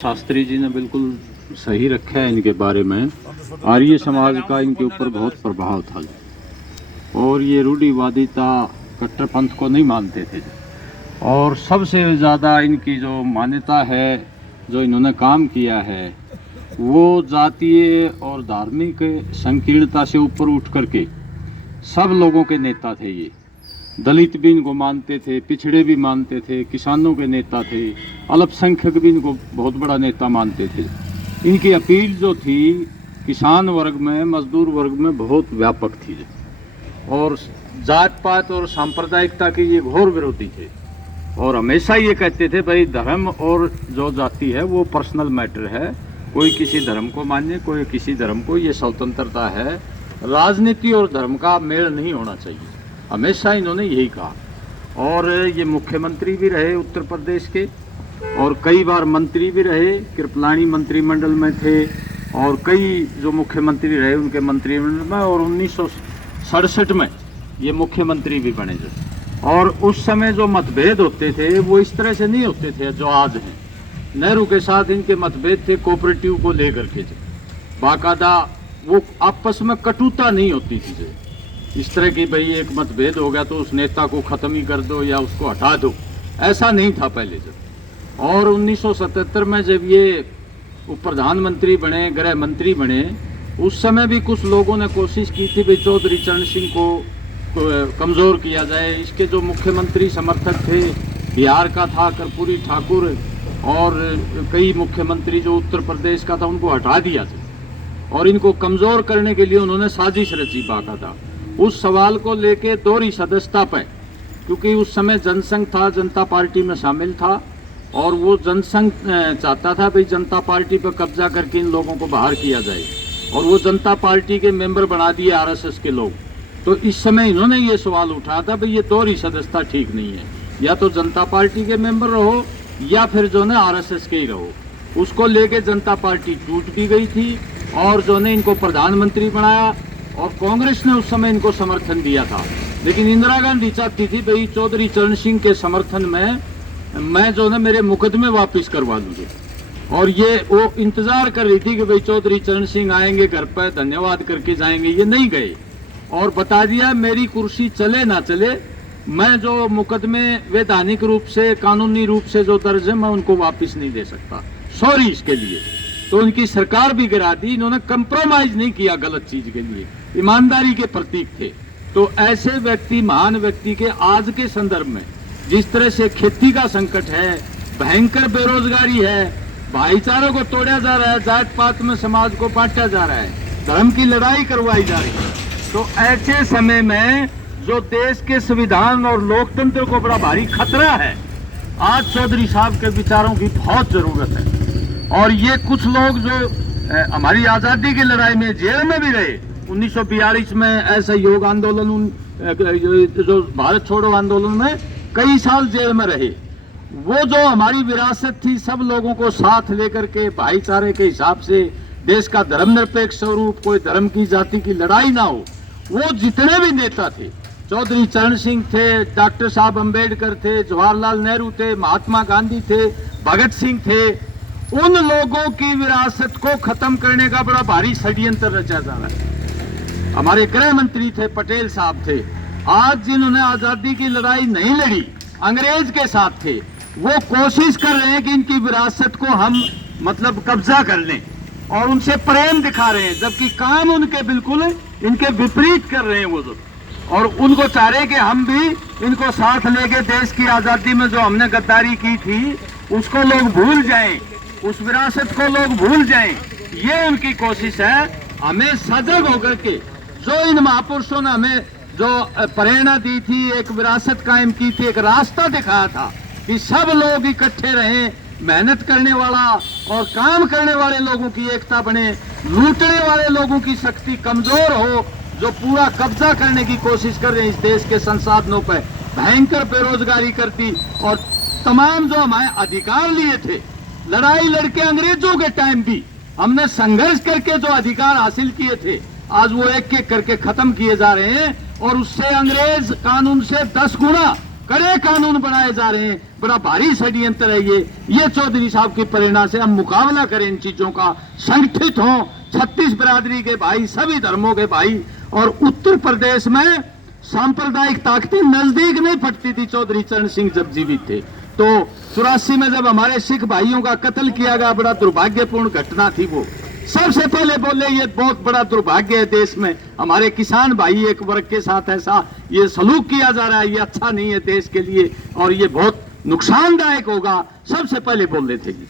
शास्त्री जी ने बिल्कुल सही रखा है इनके बारे में। आर्य समाज का इनके ऊपर बहुत प्रभाव था और ये रूढ़िवादिता कट्टरपंथ को नहीं मानते थे। और सबसे ज़्यादा इनकी जो मान्यता है, जो इन्होंने काम किया है, वो जातीय और धार्मिक संकीर्णता से ऊपर उठ करके सब लोगों के नेता थे। ये दलित भी इनको मानते थे, पिछड़े भी मानते थे, किसानों के नेता थे, अल्पसंख्यक भी इनको बहुत बड़ा नेता मानते थे। इनकी अपील जो थी किसान वर्ग में, मजदूर वर्ग में बहुत व्यापक थी और जात पात और सांप्रदायिकता के ये घोर विरोधी थे। और हमेशा ये कहते थे भाई धर्म और जो जाति है वो पर्सनल मैटर है, कोई किसी धर्म को माने, कोई किसी धर्म को, ये स्वतंत्रता है। राजनीति और धर्म का मेल नहीं होना चाहिए, हमेशा इन्होंने यही कहा। और ये मुख्यमंत्री भी रहे उत्तर प्रदेश के और कई बार मंत्री भी रहे, कृपलानी मंत्रिमंडल में थे और कई जो मुख्यमंत्री रहे उनके मंत्रिमंडल में। और 1967 में ये मुख्यमंत्री भी बने जो। और उस समय जो मतभेद होते थे वो इस तरह से नहीं होते थे जो आज हैं। नेहरू के साथ इनके मतभेद थे कोऑपरेटिव को लेकर के, बाकायदा वो आपस में कटुता नहीं होती थी। इस तरह की भाई एक मतभेद हो गया तो उस नेता को ख़त्म ही कर दो या उसको हटा दो, ऐसा नहीं था पहले जब। और 1977 में जब ये उप प्रधानमंत्री बने, गृह मंत्री बने, उस समय भी कुछ लोगों ने कोशिश की थी भाई चौधरी चरण सिंह को कमज़ोर किया जाए। इसके जो मुख्यमंत्री समर्थक थे, बिहार का था कर्पूरी ठाकुर और कई मुख्यमंत्री जो उत्तर प्रदेश का था, उनको हटा दिया था और इनको कमज़ोर करने के लिए उन्होंने साजिश रची बाकायदा। उस सवाल को लेके दोहरी सदस्यता पर, क्योंकि उस समय जनसंघ था, जनता पार्टी में शामिल था और वो जनसंघ चाहता था भाई जनता पार्टी पर कब्जा करके इन लोगों को बाहर किया जाए और वो जनता पार्टी के मेंबर बना दिए आरएसएस के लोग। तो इस समय इन्होंने ये सवाल उठाया था भाई ये दोहरी सदस्यता ठीक नहीं है, या तो जनता पार्टी के मेंबर रहो या फिर जो है आरएसएस के ही रहो। उसको लेके जनता पार्टी टूट भी गई थी और जो ने इनको प्रधानमंत्री बनाया और कांग्रेस ने उस समय इनको समर्थन दिया था। लेकिन इंदिरा गांधी चाहती थी भाई चौधरी चरण सिंह के समर्थन में मैं जो है मेरे मुकदमे वापस करवा दूंगी। और ये वो इंतजार कर रही थी कि भाई चौधरी चरण सिंह आएंगे घर पर, धन्यवाद करके जाएंगे। ये नहीं गए और बता दिया मेरी कुर्सी चले ना चले, मैं जो मुकदमे वैधानिक रूप से, कानूनी रूप से जो दर्ज है, मैं उनको वापस नहीं दे सकता, सॉरी इसके लिए। तो उनकी सरकार भी गिरा दी। इन्होंने कंप्रोमाइज नहीं किया गलत चीज के लिए, ईमानदारी के प्रतीक थे। तो ऐसे व्यक्ति, महान व्यक्ति के आज के संदर्भ में जिस तरह से खेती का संकट है, भयंकर बेरोजगारी है, भाईचारे को तोड़ा जा रहा है, जात पात में समाज को बांटा जा रहा है, धर्म की लड़ाई करवाई जा रही है, तो ऐसे समय में जो देश के संविधान और लोकतंत्र को बड़ा भारी खतरा है, आज चौधरी साहब के विचारों की बहुत जरूरत है। और ये कुछ लोग जो हमारी आज़ादी की लड़ाई में जेल में भी रहे, 1942 में ऐसा योग आंदोलन, जो भारत छोड़ो आंदोलन में कई साल जेल में रहे, वो जो हमारी विरासत थी सब लोगों को साथ लेकर के भाईचारे के हिसाब से, देश का धर्मनिरपेक्ष स्वरूप, कोई धर्म की जाति की लड़ाई ना हो, वो जितने भी नेता थे, चौधरी चरण सिंह थे, डॉक्टर साहब अम्बेडकर थे, जवाहरलाल नेहरू थे, महात्मा गांधी थे, भगत सिंह थे, उन लोगों की विरासत को खत्म करने का बड़ा भारी षड्यंत्र रचा जा रहा है। हमारे गृह मंत्री थे, पटेल साहब थे, आज जिन्होंने आजादी की लड़ाई नहीं लड़ी, अंग्रेज के साथ थे, वो कोशिश कर रहे हैं कि इनकी विरासत को हम मतलब कब्जा कर लें और उनसे प्रेम दिखा रहे हैं, जबकि काम उनके बिल्कुल इनके विपरीत कर रहे हैं वो लोग। और उनको चाह रहे कि हम भी इनको साथ लेके देश की आजादी में जो हमने गद्दारी की थी उसको लोग भूल जाएं, उस विरासत को लोग भूल जाएं, ये उनकी कोशिश है। हमें सजग होकर के जो इन महापुरुषों ने हमें जो प्रेरणा दी थी, एक विरासत कायम की थी, एक रास्ता दिखाया था कि सब लोग इकट्ठे रहें, मेहनत करने वाला और काम करने वाले लोगों की एकता बने, लूटने वाले लोगों की शक्ति कमजोर हो, जो पूरा कब्जा करने की कोशिश कर रहे हैं इस देश के संसाधनों पर, भयंकर बेरोजगारी करती और तमाम जो हमारे अधिकार लिए थे, लड़ाई लड़के अंग्रेजों के टाइम भी हमने संघर्ष करके जो अधिकार हासिल किए थे, आज वो एक एक करके खत्म किए जा रहे हैं। और उससे अंग्रेज कानून से 10 गुना कड़े कानून बनाए जा रहे हैं, बड़ा भारी षड्यंत्र है ये चौधरी साहब की प्रेरणा से हम मुकाबला करें इन चीजों का, संगठित हों 36 बिरादरी के भाई, सभी धर्मों के भाई। और उत्तर प्रदेश में सांप्रदायिक ताकतें नजदीक नहीं पड़ती थी चौधरी चरण सिंह जब जीवित थे। तो 84 में जब हमारे सिख भाइयों का कत्ल किया गया, बड़ा दुर्भाग्यपूर्ण घटना थी वो। सबसे पहले बोले ये बहुत बड़ा दुर्भाग्य है देश में, हमारे किसान भाई एक वर्ग के साथ ऐसा ये सलूक किया जा रहा है, ये अच्छा नहीं है देश के लिए और ये बहुत नुकसानदायक होगा, सबसे पहले बोल रहे थे।